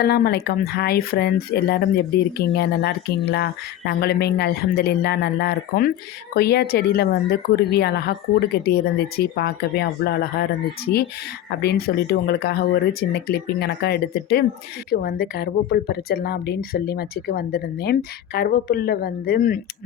அஸ்ஸலாமு அலைக்கும். Hi friends, எல்லோரும் எப்படி இருக்கீங்க? நல்லா இருக்கீங்களா? நாங்களுமே இங்கே அல்ஹம்துலில்லாஹ் நல்லா இருக்கோம். கொய்யா செடியில் வந்து குருவி அழகாக கூடு கட்டி இருந்துச்சு. பார்க்கவே அவ்வளோ அழகாக இருந்துச்சு. அப்படின்னு சொல்லிட்டு உங்களுக்காக ஒரு சின்ன கிளிப்பிங் கணக்காக எடுத்துகிட்டு வந்து கருவேப்புல் பறிச்சிடலாம் அப்படின்னு சொல்லி வச்சுக்கு வந்திருந்தேன். கருவேப்புல்ல வந்து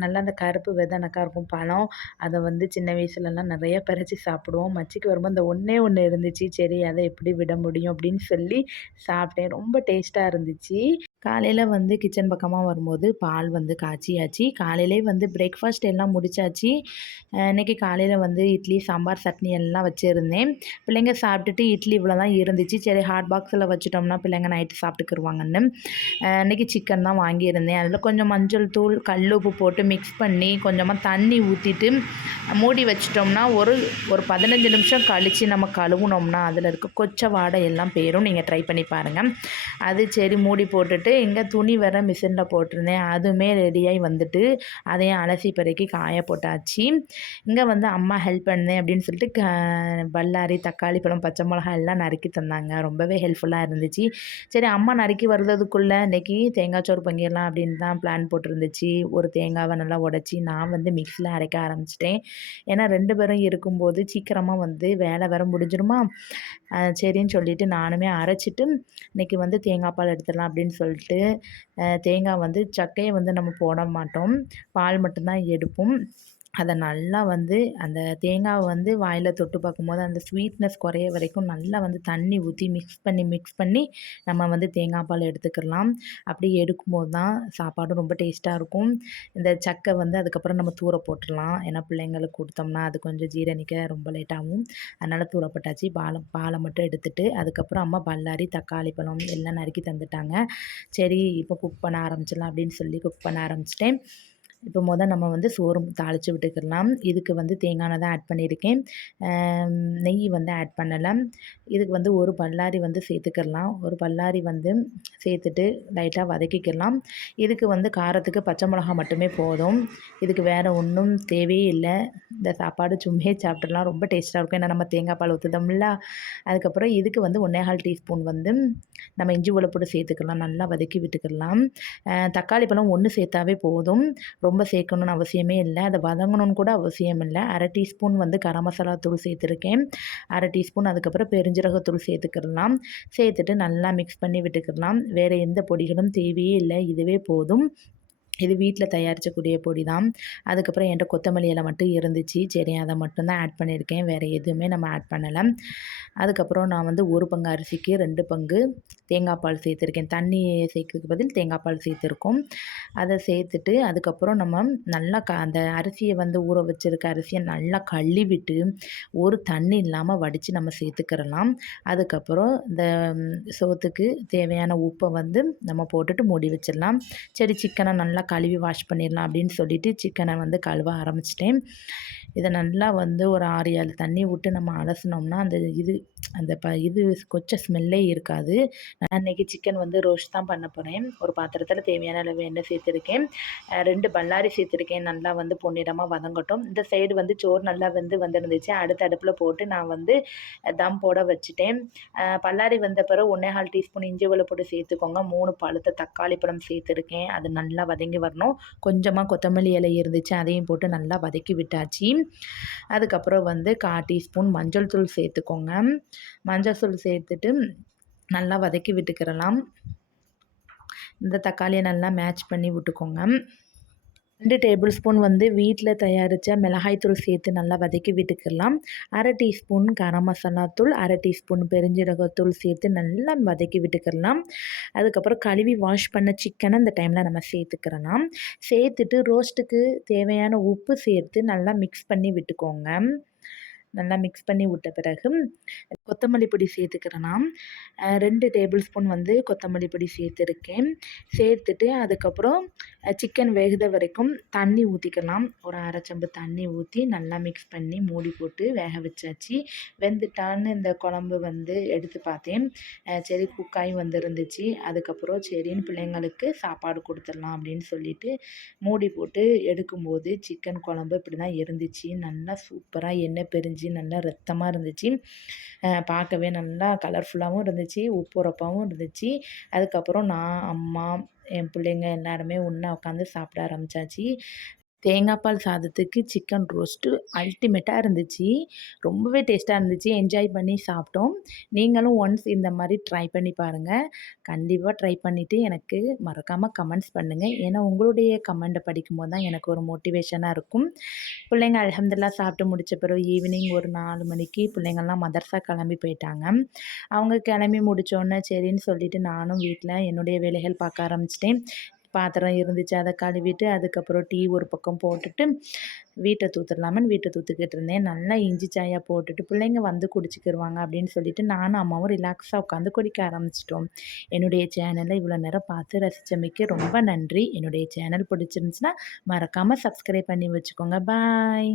நல்லா அந்த கருப்பு விதனக்கா இருக்கும் பழம். அதை வந்து சின்ன வயசுலலாம் நிறைய பறித்து சாப்பிடுவோம். மச்சிக்கு வரும்போது அந்த ஒன்றே ஒன்று இருந்துச்சு. சரி, அதை எப்படி விட முடியும் அப்படின்னு சொல்லி சாப்பிட்டேன். ரொம்ப டேஸ்ட்டாக இருந்துச்சு. காலையில் வந்து கிச்சன் பக்கமாக வரும்போது பால் வந்து காய்ச்சியாச்சு. காலையிலே வந்து பிரேக்ஃபாஸ்ட் எல்லாம் முடிச்சாச்சு. இன்றைக்கி காலையில் வந்து இட்லி, சாம்பார், சட்னி எல்லாம் வச்சுருந்தேன். பிள்ளைங்க சாப்பிட்டுட்டு இட்லி இவ்வளோ தான் இருந்துச்சு. சரி, ஹாட் பாக்ஸில் வச்சுட்டோம்னா பிள்ளைங்க நைட்டு சாப்பிட்டுக்குருவாங்கன்னு இன்றைக்கி சிக்கன் தான் வாங்கியிருந்தேன். அதில் கொஞ்சம் மஞ்சள் தூள், கல் உப்பு போட்டு மிக்ஸ் பண்ணி கொஞ்சமாக தண்ணி ஊற்றிட்டு மூடி வச்சிட்டோம்னா ஒரு 15 நிமிஷம் கழித்து நம்ம கழுவுனோம்னா அதில் இருக்க கொச்சை வாடை எல்லாம் போயிடும். நீங்கள் ட்ரை பண்ணி பாருங்கள். அது சரி, மூடி போட்டுட்டு இங்கே துணி வேற மிஷினில் போட்டிருந்தேன். அதுவுமே ரெடியாகி வந்துட்டு அதையும் அலசி பிறக்கி காய போட்டாச்சு. இங்கே வந்து அம்மா ஹெல்ப் பண்ணேன் அப்படின்னு சொல்லிட்டு பல்லாரி, தக்காளி பழம், பச்சை மிளகாய் எல்லாம் நறுக்கி தந்தாங்க. ரொம்பவே ஹெல்ப்ஃபுல்லாக இருந்துச்சு. சரி, அம்மா நறுக்கி வர்றதுக்குள்ளே இன்றைக்கி தேங்காய் சோறு பொங்கிடலாம் அப்படின்னு தான் பிளான் போட்டிருந்துச்சு. ஒரு தேங்காவை நல்லா உடச்சி நான் வந்து மிக்ஸியில் அரைக்க ஆரம்பிச்சிட்டேன். ஏன்னா 2 பேரும் இருக்கும்போது சீக்கிரமாக வந்து வேலை வேற முடிஞ்சிருமா. சரின்னு சொல்லிட்டு நானுமே அரைச்சிட்டு இன்றைக்கி வந்து தேங்காய் பால் எடுத்துடலாம் அப்படின்னு சொல்லிட்டு தேங்காய் வந்து சக்கையை வந்து நம்ம போட மாட்டோம், பால் மட்டும்தான் எடுப்போம். அதை நல்லா வந்து அந்த தேங்காவை வந்து வாயில் தொட்டு பார்க்கும்போது அந்த ஸ்வீட்னஸ் குறைய வரைக்கும் நல்லா வந்து தண்ணி ஊற்றி மிக்ஸ் பண்ணி நம்ம வந்து தேங்காய் பால் எடுத்துக்கலாம். அப்படி எடுக்கும்போது தான் சாப்பாடும் ரொம்ப டேஸ்ட்டாக இருக்கும். இந்த சக்கை வந்து அதுக்கப்புறம் நம்ம தூர போட்டுடலாம். ஏன்னா பிள்ளைங்களுக்கு கொடுத்தோம்னா அது கொஞ்சம் ஜீரணிக்க ரொம்ப லேட் ஆகும். அதனால் தூர போட்டாச்சு. பாலை மட்டும் எடுத்துட்டு அதுக்கப்புறம் அம்மா பல்லாரி, தக்காளி பழம் எல்லாம் நறுக்கி தந்துட்டாங்க. சரி, இப்போ குக் பண்ண ஆரம்பிச்சிடலாம் அப்படின்னு சொல்லி குக் பண்ண ஆரம்பிச்சிட்டேன். இப்போ நம்ம வந்து சோறு தாளித்து விட்டுக்கிடலாம். இதுக்கு வந்து தேங்காய் எண்ணெய் தான் ஆட் பண்ணியிருக்கேன். நெய் வந்து ஆட் பண்ணலை. இதுக்கு வந்து ஒரு பல்லாரி வந்து சேர்த்துக்கிடலாம். ஒரு பல்லாரி வந்து சேர்த்துட்டு லைட்டாக வதக்கிக்கிடலாம். இதுக்கு வந்து காரத்துக்கு பச்சை மிளகா மட்டுமே போதும். இதுக்கு வேறு ஒன்றும் தேவையே இல்லை. இந்த சாப்பாடு சும்மையே சாப்பிட்றலாம். ரொம்ப டேஸ்ட்டாக இருக்கும். ஏன்னா நம்ம தேங்காய் பால் ஊற்றுதோம்ல. அதுக்கப்புறம் இதுக்கு வந்து 1 1/4 டீஸ்பூன் வந்து நம்ம இஞ்சி வெள்ளப்பூடு சேர்த்துக்கலாம். நல்லா வதக்கி விட்டுக்கிடலாம். தக்காளி பழம் 1 சேர்த்தாவே போதும். ரொம்ப சேர்க்கணும்னு அவசியமே இல்லை. அதை வதங்கணும்னு கூட அவசியம் இல்லை. 1/2 டீஸ்பூன் வந்து கரம் மசாலா தூள் சேர்த்துருக்கேன். 1/2 டீஸ்பூன் அதுக்கப்புறம் பெருஞ்சீரகத்தூள் சேர்த்துக்கிடலாம். சேர்த்துட்டு நல்லா மிக்ஸ் பண்ணி விட்டுக்கிடலாம். வேறு எந்த பொடிகளும் தேவையே இல்லை. இதுவே போதும். இது வீட்டில் தயாரிக்கக்கூடிய பொடி தான். அதுக்கப்புறம் என்கிட்ட கொத்தமல்லி இலை மட்டும் இருந்துச்சு. சரி, அதை மட்டும்தான் ஆட் பண்ணியிருக்கேன். வேறு எதுவுமே நம்ம ஆட் பண்ணலை. அதுக்கப்புறம் நான் வந்து 1 பங்கு அரிசிக்கு 2 பங்கு தேங்காய் பால் சேர்த்துருக்கேன். தண்ணி சேர்க்கறதுக்கு பதில் தேங்காய் பால் சேர்த்துருக்கோம். அதை சேர்த்துட்டு அதுக்கப்புறம் நம்ம நல்லா அந்த அரிசியை வந்து ஊற வச்சுருக்க அரிசியை நல்லா கழுவிட்டு ஒரு தண்ணி இல்லாமல் வடித்து நம்ம சேர்த்துக்கிறலாம். அதுக்கப்புறம் இந்த சோத்துக்கு தேவையான உப்பை வந்து நம்ம போட்டுட்டு மூடி வச்சிடலாம். சரி, சிக்கனை நல்லா கழுவி வாஷ் பண்ணிடலாம் அப்படின்னு சொல்லிட்டு சிக்கனை வந்து கழுவ ஆரம்பிச்சிட்டேன். இதை நல்லா வந்து ஒரு 6 7 தண்ணி விட்டு நம்ம அலசினோம்னா இது கொச்சை ஸ்மெல்லே இருக்காது. நான் இன்றைக்கி சிக்கன் வந்து ரோஸ்ட் தான் பண்ண போகிறேன். ஒரு பாத்திரத்தில் தேவையான அளவு எண்ணெய் சேர்த்துருக்கேன். 2 பல்லாரி சேர்த்துருக்கேன். நல்லா வந்து பொன்னிறமாக வதங்கட்டும். இந்த சைடு வந்து சோறு நல்லா வந்துருந்துச்சு. அடுத்த அடுப்பில் போட்டு நான் வந்து தம் போட வச்சுட்டேன். பல்லாரி வந்த பிறகு 1 1/4 டீஸ்பூன் இஞ்சி வெள்ளப்பூடு சேர்த்துக்கோங்க. 3 பழுத்த தக்காளி பழம் சேர்த்துருக்கேன். அது நல்லா வதங்கி வரணும். கொஞ்சமாக கொத்தமல்லி இலை இருந்துச்சு, அதையும் போட்டு நல்லா வதக்கி விட்டாச்சு. அதுக்கப்புறம் வந்து 1/4 டீஸ்பூன் மஞ்சள் தூள் சேர்த்துக்கோங்க. மஞ்சள் தூள் சேர்த்துட்டு நல்லா வதக்கி விட்டுக்கிடலாம். இந்த தக்காளியை நல்லா மேட்ச் பண்ணி விட்டுக்கோங்க. 2 டேபிள் ஸ்பூன் வந்து வீட்டில் தயாரித்த மிளகாய்த்தூள் சேர்த்து நல்லா வதக்கி விட்டுக்கலாம். 1/2 டீஸ்பூன் கரம் மசாலா தூள், 1/2 டீஸ்பூன் பெருஞ்சீரகத்தூள் சேர்த்து நல்லா வதக்கி விட்டுக்கலாம். அதுக்கப்புறம் கழுவி வாஷ் பண்ண சிக்கனை இந்த டைமில் நம்ம சேர்த்துக்கிறலாம். சேர்த்துட்டு ரோஸ்ட்டுக்கு தேவையான உப்பு சேர்த்து நல்லா மிக்ஸ் பண்ணி விட்டுக்கோங்க. நல்லா மிக்ஸ் பண்ணி விட்ட பிறகு கொத்தமல்லி பொடி சேர்த்துக்கிறேன்னா 2 டேபிள் ஸ்பூன் வந்து கொத்தமல்லி பொடி சேர்த்துருக்கேன். சேர்த்துட்டு அதுக்கப்புறம் சிக்கன் வேகுத வரைக்கும் தண்ணி ஊற்றிக்கலாம். ஒரு 1/2 செம்பு தண்ணி ஊற்றி நல்லா மிக்ஸ் பண்ணி மூடி போட்டு வேக வச்சாச்சு. வெந்துட்டான்னு இந்த குழம்பு வந்து எடுத்து பார்த்தேன். சரி, குக்காய் வந்துருந்துச்சு. அதுக்கப்புறம் சரின்னு பிள்ளைங்களுக்கு சாப்பாடு கொடுத்துடலாம் அப்படின்னு சொல்லிட்டு மூடி போட்டு எடுக்கும்போது சிக்கன் குழம்பு இப்படி தான் இருந்துச்சு. நல்லா சூப்பராக எண்ணெய் பிரிஞ்சு இருந்துச்சு. நல்லா ரத்தமா இருந்துச்சு. பார்க்கவே நல்லா கலர்ஃபுல்லாவும் இருந்துச்சு. உப்பு உரப்பாவும் இருந்துச்சு. அதுக்கப்புறம் நான், அம்மா, என் பிள்ளைங்க எல்லாருமே ஒண்ணா உட்காந்து சாப்பிட ஆரம்பிச்சாச்சு. தேங்காய் பால் சாதத்துக்கு சிக்கன் ரோஸ்ட்டு அல்டிமேட்டா இருந்துச்சு. ரொம்பவே டேஸ்ட்டா இருந்துச்சு. என்ஜாய் பண்ணி சாப்பிட்டோம். நீங்களும் ஒன்ஸ் இந்த மாரி ட்ரை பண்ணி பாருங்க. கண்டிப்பா ட்ரை பண்ணிட்டு எனக்கு மறக்காம கமெண்ட்ஸ் பண்ணுங்க. ஏன்னா உங்களுடைய கமெண்ட்ட படிக்கும்போது தான் எனக்கு ஒரு மோட்டிவேஷனா இருக்கும். பிள்ளைங்க அல்ஹம்துலில்லாஹ் சாப்பிட்டு முடிச்ச பிறகு ஈவினிங் ஒரு 4 மணிக்கு பிள்ளைங்கள்லாம் மதர்ஸா கிளம்பி போயிட்டாங்க. அவங்க கிளம்பி முடிச்சோனே சரின்னு சொல்லிட்டு நானும் வீட்ல என்னுடைய வேலைகள் பார்க்க ஆரம்பிச்சுட்டேன். பாத்திரம் இருந்துச்சு அத கழுவிட்டு, அதுக்கப்புறம் டீ ஒரு பக்கம் போட்டுட்டு, வீட்ட தூத்துடலாமான்னு வீட்ட தூத்துக்கிட்டு இருந்தேன். நல்லா இஞ்சி சாயா போட்டுட்டு, பிள்ளைங்க வந்து குடிச்சுக்கிருவாங்க அப்படின்னு சொல்லிட்டு, நானும் அம்மாவும் ரிலாக்ஸா உட்காந்து குடிக்க ஆரம்பிச்சுட்டோம். என்னுடைய சேனல இவ்வளோ நேரம் பார்த்து ரசிச்சமைக்கு ரொம்ப நன்றி. என்னுடைய சேனல் பிடிச்சிருந்துச்சுன்னா, மறக்காம சப்ஸ்கிரைப் பண்ணி வச்சுக்கோங்க. பாய்.